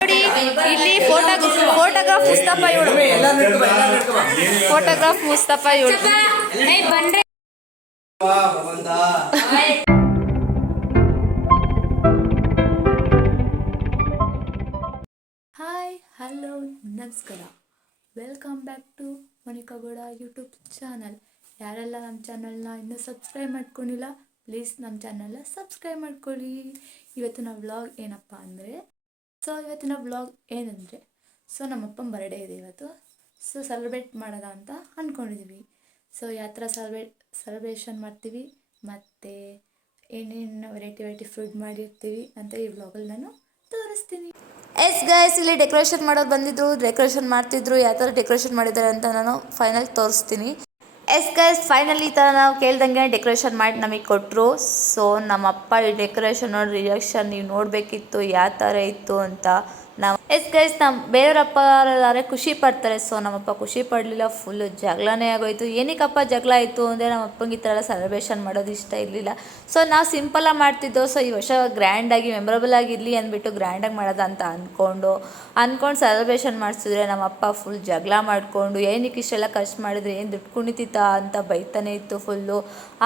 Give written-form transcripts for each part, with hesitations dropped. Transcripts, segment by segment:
ನೋಡಿ ಇಲ್ಲಿ ಫೋಟೋಗ್ರಾಫ್ ಮುಸ್ತಫಾ ಇವಳು. ಫೋಟೋಗ್ರಾಫ್ ಮುಸ್ತಫಾ ಇವಳು. ಹಾಯ್, ಹಲೋ, ನಮಸ್ಕಾರ. Welcome back to Monika Gowda YouTube channel. ಯಾರೆಲ್ಲ ನಮ್ಮ ಚಾನಲ್ನ ಇನ್ನೂ ಸಬ್ಸ್ಕ್ರೈಬ್ ಮಾಡ್ಕೊಂಡಿಲ್ಲ, ಪ್ಲೀಸ್ ನಮ್ಮ ಚಾನಲ್ನ ಸಬ್ಸ್ಕ್ರೈಬ್ ಮಾಡ್ಕೊಳ್ಳಿ. ಇವತ್ತಿನ ವ್ಲಾಗ್ ಏನಪ್ಪ ಅಂದರೆ, ಇವತ್ತಿನ ವ್ಲಾಗ್ ಏನಂದರೆ ನಮ್ಮಪ್ಪನ ಬರ್ಡೇ ಇದೆ ಇವತ್ತು. ಸೆಲೆಬ್ರೇಟ್ ಮಾಡೋದ ಅಂತ ಅಂದ್ಕೊಂಡಿದ್ದೀವಿ. ಯಾವ ಥರ ಸೆಲೆಬ್ರೇಷನ್ ಮಾಡ್ತೀವಿ ಮತ್ತು ಏನೇನು ವೆರೈಟಿ ಫುಡ್ ಮಾಡಿರ್ತೀವಿ ಅಂತ ಈ ವ್ಲಾಗಲ್ಲಿ ನಾನು ತೋರಿಸ್ತೀನಿ. ಎಸ್ ಗೈಸ್, ಇಲ್ಲಿ ಡೆಕೋರೇಷನ್ ಮಾಡೋರು ಬಂದಿದ್ರು, ಡೆಕೋರೇಷನ್ ಮಾಡ್ತಿದ್ರು. ಯಾವ ಥರ ಡೆಕೋರೇಷನ್ ಮಾಡಿದ್ದಾರೆ ಅಂತ ನಾನು ಫೈನಲ್ ತೋರಿಸ್ತೀನಿ. ಎಸ್ ಗೈಸ್, ಫೈನಲಿ ಈ ಥರ ನಾವು ಕೇಳ್ದಂಗೆ ಡೆಕೋರೇಷನ್ ಮಾಡಿ ನಮಗೆ ಕೊಟ್ಟರು. ನಮ್ಮಪ್ಪ ಈ ಡೆಕೋರೇಷನ್ ನೋಡಿ ರಿಯಾಕ್ಷನ್ ನೀವು ನೋಡಬೇಕಿತ್ತು, ಯಾವ ಥರ ಇತ್ತು ಅಂತ. ಎಸ್ ಗೈಸ್, ಬೇರೆಯವರಪ್ಪ ಎಲ್ಲಾರೆ ಖುಷಿ ಪಡ್ತಾರೆ. ನಮ್ಮಪ್ಪ ಖುಷಿ ಪಡಲಿಲ್ಲ, ಫುಲ್ಲು ಜಗಳನೇ ಆಗೋಯ್ತು. ಏನಕ್ಕಪ್ಪ ಜಗಳ ಆಯಿತು ಅಂದರೆ, ನಮ್ಮ ಅಪ್ಪಂಗೆ ಈ ಥರ ಎಲ್ಲ ಸೆಲೆಬ್ರೇಷನ್ ಮಾಡೋದು ಇಷ್ಟ ಇರಲಿಲ್ಲ. ನಾವು ಸಿಂಪಲಾಗಿ ಮಾಡ್ತಿದ್ದೋ. ಈ ವರ್ಷ ಗ್ರ್ಯಾಂಡಾಗಿ ಮೆಮೊರಬಲ್ ಆಗಿರಲಿ ಅಂದ್ಬಿಟ್ಟು ಗ್ರ್ಯಾಂಡಾಗಿ ಮಾಡೋದು ಅಂತ ಅಂದ್ಕೊಂಡು ಸೆಲೆಬ್ರೇಷನ್ ಮಾಡಿಸಿದ್ರೆ, ನಮ್ಮಪ್ಪ ಫುಲ್ ಜಗಳ ಮಾಡಿಕೊಂಡು ಏನಕ್ಕೆ ಇಷ್ಟೆಲ್ಲ ಖರ್ಚು ಮಾಡಿದ್ರೆ, ಏನು ದುಡ್ಡು ಕುಣಿತಿತ್ತಾ ಅಂತ ಬೈತಾನೆ ಇತ್ತು ಫುಲ್ಲು.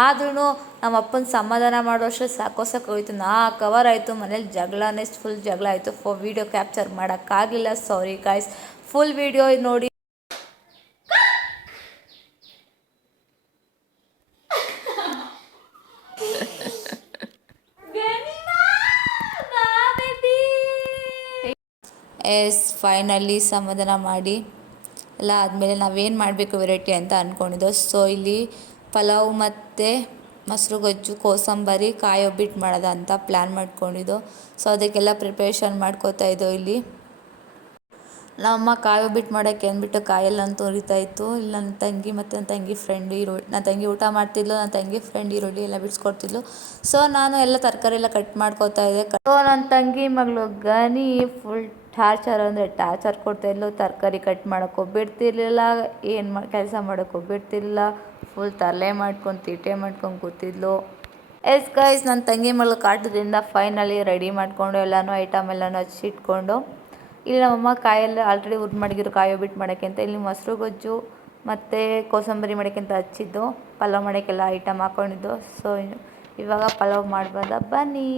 ಆದ್ರೂ ನಮ್ಮ ಅಪ್ಪನ ಸಮಾಧಾನ ಮಾಡೋಷ್ಟೇ ಸಾಕೋಸಾಕೋಯ್ತು. 4 ಅವರ್ ಆಯಿತು ಮನೇಲಿ ಜಗಳನೇ, ಫುಲ್ ಜಗಳ ಆಯಿತು. ವೀಡಿಯೋ ಕ್ಯಾಪ್ಚರ್ ಮಾಡೋಕ್ಕಾಗಲಿಲ್ಲ, ಸಾರಿ ಗಾಯ್ಸ್. ಫುಲ್ ವಿಡಿಯೋ ನೋಡಿ. ಎಸ್, ಫೈನಲಿ ಸಮಾಧಾನ ಮಾಡಿ ಎಲ್ಲ ಆದಮೇಲೆ ನಾವೇನು ಮಾಡಬೇಕು ವೆರೈಟಿ ಅಂತ ಅಂದ್ಕೊಂಡಿದ್ದೋ. ಇಲ್ಲಿ ಪಲಾವ್ ಮತ್ತು ಮೊಸರು ಗೊಜ್ಜು, ಕೋಸಂಬರಿ, ಕಾಯಿ ಒಬ್ಬಿಟ್ಟು ಮಾಡೋದ ಅಂತ ಪ್ಲ್ಯಾನ್ ಮಾಡ್ಕೊಂಡಿದ್ದೋ. ಅದಕ್ಕೆಲ್ಲ ಪ್ರಿಪ್ರೇಷನ್ ಮಾಡ್ಕೋತಾ ಇದ್ದೋ. ಇಲ್ಲಿ ನಮ್ಮಮ್ಮ ಕಾಯಿ ಒಬ್ಬಿಟ್ಟು ಮಾಡೋಕ್ಕೆ ಅಂದ್ಬಿಟ್ಟು ಕಾಯೆಲ್ಲ ತುರಿತಾಯಿತ್ತು. ಇಲ್ಲಿ ನನ್ನ ತಂಗಿ ಮತ್ತು ನನ್ನ ತಂಗಿ ಫ್ರೆಂಡ್ ನನ್ನ ತಂಗಿ ಊಟ ಮಾಡ್ತಿದ್ಲು, ನನ್ನ ತಂಗಿ ಫ್ರೆಂಡ್ ಈರುಳ್ಳಿ ಎಲ್ಲ ಬಿಡಿಸ್ಕೊಡ್ತಿದ್ಲು. ನಾನು ಎಲ್ಲ ತರಕಾರಿ ಎಲ್ಲ ಕಟ್ ಮಾಡ್ಕೋತಾ ಇದ್ದೆ. ನನ್ನ ತಂಗಿ ಮಗಳು ಗನಿ ಫುಲ್ ಟಾರ್ಚರ್ ಅಂದರೆ ಟಾರ್ಚರ್ ಕೊಡ್ತಾಯಿದ್ಲು. ತರಕಾರಿ ಕಟ್ ಮಾಡೋಕ್ಕೋ ಬಿಡ್ತಿರ್ಲಿಲ್ಲ, ಏನು ಕೆಲಸ ಮಾಡೋಕ್ಕೋ ಬಿಡ್ತಿರ್ಲಿಲ್ಲ. ಫುಲ್ ತರಲೆ ಮಾಡ್ಕೊಂಡು ತೀಟೆ ಮಾಡ್ಕೊಂಡು ಕೂತಿದ್ಲು. ಎಸ್ ಗೈಸ್, ನನ್ನ ತಂಗಿ ಮಗಳು ಕಾಟದಿಂದ ಫೈನಲಿ ರೆಡಿ ಮಾಡಿಕೊಂಡು ಎಲ್ಲನೂ ಐಟಮ್ ಎಲ್ಲನೂ ಹಚ್ಚಿಟ್ಕೊಂಡು, ಇಲ್ಲಿ ನಮ್ಮಮ್ಮ ಕಾಯೆಲ್ಲ ಆಲ್ರೆಡಿ ಮಡಗಿದ್ರು ಕಾಯಿ ಒಬ್ಬಿಟ್ಟು ಮಾಡೋಕ್ಕೆ ಅಂತ. ಇಲ್ಲಿ ಮೊಸರು ಗೊಜ್ಜು ಮತ್ತು ಕೋಸಂಬರಿ ಮಾಡೋಕ್ಕೆ ಅಂತ ಹಚ್ಚಿದ್ದು. ಪಲಾವ್ ಮಾಡೋಕ್ಕೆಲ್ಲ ಐಟಮ್ ಹಾಕ್ಕೊಂಡಿದ್ದು. ಇವಾಗ ಪಲಾವ್ ಮಾಡ್ಬೋದ ಬನ್ನಿ.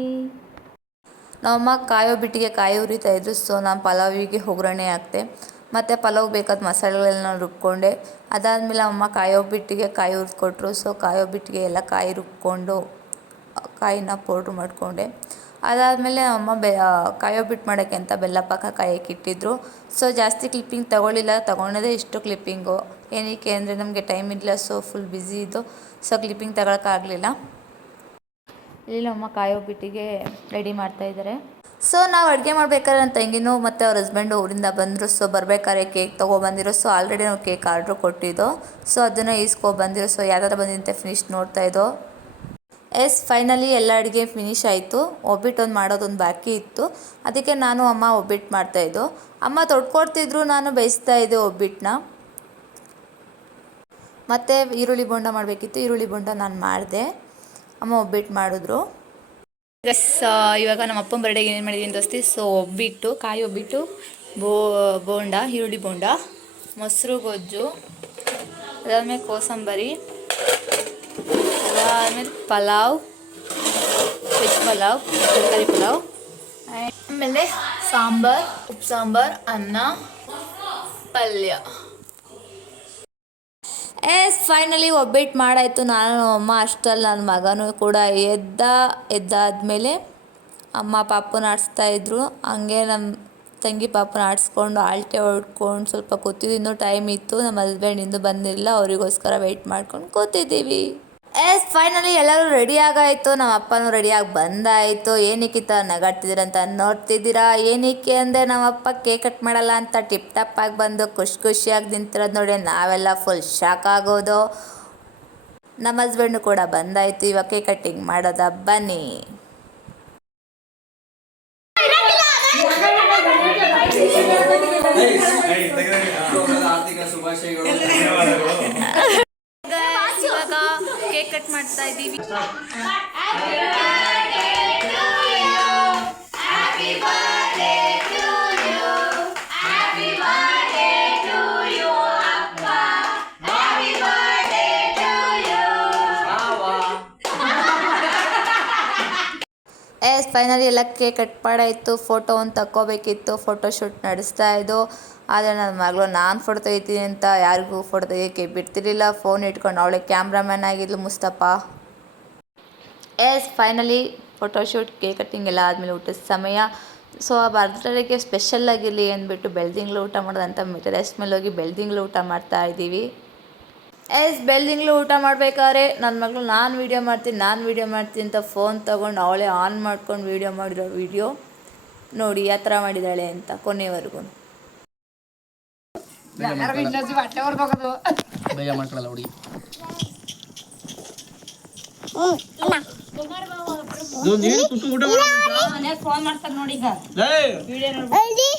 ನಮ್ಮಮ್ಮ ಕಾಯಿ ಒಬ್ಬಿಟ್ಟಿಗೆ ಕಾಯಿ ಉರಿತಾಯಿದ್ರು. ನಾನು ಪಲಾವಿಗೆ ಒಗ್ಗರಣೆ ಹಾಕ್ತೆ ಮತ್ತು ಪಲಾವ್ ಬೇಕಾದ ಮಸಾಲೆಗಳೆಲ್ಲ ನಾನು ರುಬ್ಕೊಂಡೆ. ಅದಾದಮೇಲೆ ಅಮ್ಮ ಕಾಯಿ ಒಬ್ಬಿಟ್ಟಿಗೆ ಕಾಯಿ ಹುರಿದ್ಕೊಟ್ರು. ಕಾಯಿ ಒಬ್ಬಿಟ್ಟಿಗೆ ಎಲ್ಲ ಕಾಯಿ ರುಬ್ಕೊಂಡು ಕಾಯಿನ ಪೌಡ್ರ್ ಮಾಡಿಕೊಂಡೆ. ಅದಾದಮೇಲೆ ಅಮ್ಮ ಕಾಯಿ ಒಬ್ಬಿಟ್ಟು ಮಾಡೋಕ್ಕೆ ಅಂತ ಬೆಲ್ಲ ಪಾಕ ಕಾಯಕ್ಕೆ ಇಟ್ಟಿದ್ರು. ಜಾಸ್ತಿ ಕ್ಲಿಪ್ಪಿಂಗ್ ತೊಗೊಂಡದೇ ಇಷ್ಟು ಕ್ಲಿಪ್ಪಿಂಗು. ಏನಕ್ಕೆ ಅಂದರೆ ನಮಗೆ ಟೈಮ್ ಇಲ್ಲ, ಫುಲ್ ಬ್ಯುಸಿ ಇದ್ದು. ಕ್ಲಿಪ್ಪಿಂಗ್ ತಗೊಳಕ್ಕಾಗಲಿಲ್ಲ. ಇಲ್ಲಿ ನಮ್ಮ ಕಾಯಿ ಒಬ್ಬಿಟ್ಟಿಗೆ ರೆಡಿ ಮಾಡ್ತಾಯಿದ್ದಾರೆ. ನಾವು ಅಡುಗೆ ಮಾಡ್ಬೇಕಾದ್ರೆ ನನ್ನ ತಂಗಿನೂ ಮತ್ತು ಅವ್ರ ಹಸ್ಬೆಂಡು ಊರಿಂದ ಬಂದರು. ಬರ್ಬೇಕಾದ್ರೆ ಕೇಕ್ ತೊಗೊಬಂದಿರೋ. ಆಲ್ರೆಡಿ ನಾವು ಕೇಕ್ ಆರ್ಡ್ರ್ ಕೊಟ್ಟಿದ್ದೋ. ಅದನ್ನು ಈಸ್ಕೊಬಂದಿರೋ. ಯಾವ ಥರ ಬಂದಿದ್ದಂತೆ ಫಿನಿಶ್ ನೋಡ್ತಾಯಿದ್ದೋ. ಎಸ್, ಫೈನಲಿ ಎಲ್ಲ ಅಡುಗೆ ಫಿನಿಶ್ ಆಯಿತು. ಒಬ್ಬಿಟ್ಟು ಮಾಡೋದೊಂದು ಬಾಕಿ ಇತ್ತು. ಅದಕ್ಕೆ ನಾನು ಅಮ್ಮ ಒಬ್ಬಿಟ್ಟು ಮಾಡ್ತಾಯಿದ್ದೋ. ಅಮ್ಮ ತೊಡ್ಕೊಡ್ತಿದ್ರು, ನಾನು ಬೇಯಿಸ್ತಾ ಇದ್ದೆ ಒಬ್ಬಿಟ್ಟನ್ನ. ಮತ್ತು ಈರುಳ್ಳಿ ಬೋಂಡ ಮಾಡಬೇಕಿತ್ತು, ಈರುಳ್ಳಿ ಬೋಂಡ ನಾನು ಮಾಡಿದೆ. ಅಮ್ಮ ಒಬ್ಬಿಟ್ಟು ಮಾಡಿದ್ರು. ಎಸ್, ಇವಾಗ ನಮ್ಮ ಅಪ್ಪನ ಬರ್ಡೇಗೆ ಏನೇನು ಮಾಡಿದ್ದೀನಿ ದೋಸ್ತಿ. ಒಬ್ಬಿಟ್ಟು, ಕಾಯಿ ಒಬ್ಬಿಟ್ಟು, ಬೋಂಡ, ಈರುಳ್ಳಿ ಬೋಂಡ, ಮೊಸರು ಗೊಜ್ಜು, ಅದಾದಮೇಲೆ ಕೋಸಂಬರಿ, ಅದಾದಮೇಲೆ ಪಲಾವ್, ವೆಜ್ ಪಲಾವ್, ತರಕಾರಿ ಪಲಾವ್, ಆಮೇಲೆ ಸಾಂಬಾರ್, ಉಪ್ಪು ಸಾಂಬಾರ್, ಅನ್ನ, ಪಲ್ಯ. ಎಸ್, ಫೈನಲಿ ಒಬ್ಬಿಟ್ಟು ಮಾಡಾಯಿತು. ನಾನು ಅಮ್ಮ ಅಷ್ಟರಲ್ಲಿ ನನ್ನ ಮಗನೂ ಕೂಡ ಎದ್ದಾದಮೇಲೆ ಅಮ್ಮ ಪಾಪನ ಆಡಿಸ್ತಾಯಿದ್ರು. ಹಂಗೆ ನಮ್ಮ ತಂಗಿ ಪಾಪನ ಆಡಿಸ್ಕೊಂಡು ಆಲ್ಟೆ ಹೊಡ್ಕೊಂಡು ಸ್ವಲ್ಪ ಕೂತಿದ್ದು. ಇನ್ನೂ ಟೈಮ್ ಇತ್ತು, ನಮ್ಮ ಹಸ್ಬೆಂಡ್ ಇನ್ನೂ ಬಂದಿರಲಿಲ್ಲ, ಅವರಿಗೋಸ್ಕರ ವೆಯ್ಟ್ ಮಾಡ್ಕೊಂಡು ಕೂತಿದ್ದೀವಿ. ಎಸ್, ಫೈನಲಿ ಎಲ್ಲರೂ ರೆಡಿ ಆಗಾಯಿತು. ನಮ್ಮ ಅಪ್ಪನೂ ರೆಡಿಯಾಗಿ ಬಂದಾಯಿತು. ಏನಕ್ಕೆ ಈ ಥರ ನಗಾಡ್ತಿದ್ದೀರಂತ ನೋಡ್ತಿದ್ದೀರಾ. ಏನಕ್ಕೆ ಅಂದರೆ, ನಮ್ಮಪ್ಪ ಕೇಕ್ ಕಟ್ ಮಾಡಲ್ಲ ಅಂತ ಟಿಪ್ ಟಾಪಾಗಿ ಬಂದು ಖುಷಿಯಾಗಿ ನಿಂತಿರೋದು ನೋಡಿ ನಾವೆಲ್ಲ ಫುಲ್ ಶಾಕ್ ಆಗೋದು. ನಮ್ಮ ಹಸ್ಬೆಂಡು ಕೂಡ ಬಂದಾಯಿತು. ಇವಾಗ ಕೇಕ್ ಕಟ್ಟಿಂಗ್ ಮಾಡೋದ ಬನ್ನಿ. ಇವಾಗ ಕೇಕ್ ಕಟ್ ಮಾಡ್ತಾ ಇದ್ದೀವಿ. ಫೈನಲಿ ಎಲ್ಲ ಕೇಕ್ ಕಟ್ ಮಾಡಾಯಿತು. ಫೋಟೋ ಒಂದು ತಕ್ಕೋಬೇಕಿತ್ತು, ಫೋಟೋಶೂಟ್ ನಡೆಸ್ತಾ ಇದ್ದು. ಆದರೆ ನನ್ನ ಮಗಳು ನಾನು ಫೋಟೋ ತೆಗಿತೀನಿ ಅಂತ ಯಾರಿಗೂ ಫೋಟೋ ತೆಗಿಯೋಕ್ಕೆ ಬಿಡ್ತಿರ್ಲಿಲ್ಲ. ಫೋನ್ ಇಟ್ಕೊಂಡು ಅವಳೆ ಕ್ಯಾಮ್ರಾಮ್ಯಾನ್ ಆಗಿದ್ಲು Mustafa. Finally photoshoot, cake cutting ಎಲ್ಲ ಆದಮೇಲೆ ಊಟದ ಸಮಯ. ಸೊ ಆ ಬರ್ತ್ಡೇಗೆ ಸ್ಪೆಷಲ್ ಆಗಿರಲಿ ಅಂದ್ಬಿಟ್ಟು ಬೆಳ್ದಿಂಗ್ಳು ಊಟ ಮಾಡೋದಂತ ಟೆರೆಸ್ ಮೇಲೆ ಹೋಗಿ ಬೆಳ್ದಿಂಗ್ಳು ಊಟ ಮಾಡ್ತಾ ಇದ್ದೀವಿ. ಬೆಳ್ದಿಂಗ್ಳು ಊಟ ಮಾಡಬೇಕಾದ್ರೆ ನನ್ನ ಮಗಳು ನಾನು ವೀಡಿಯೋ ಮಾಡ್ತೀನಿ ಅಂತ ಫೋನ್ ತೊಗೊಂಡು ಅವಳೇ ಆನ್ ಮಾಡ್ಕೊಂಡು ವೀಡಿಯೋ ಮಾಡಿರೋ ವೀಡಿಯೋ ನೋಡಿ ಯಾವ ಥರ ಮಾಡಿದ್ದಾಳೆ ಅಂತ ಕೊನೆವರೆಗೂ. ಫೋನ್ ಮಾಡ್ತಾರೆ ನೋಡಿ ಈಗ ವಿಡಿಯೋ ನೋಡಿ.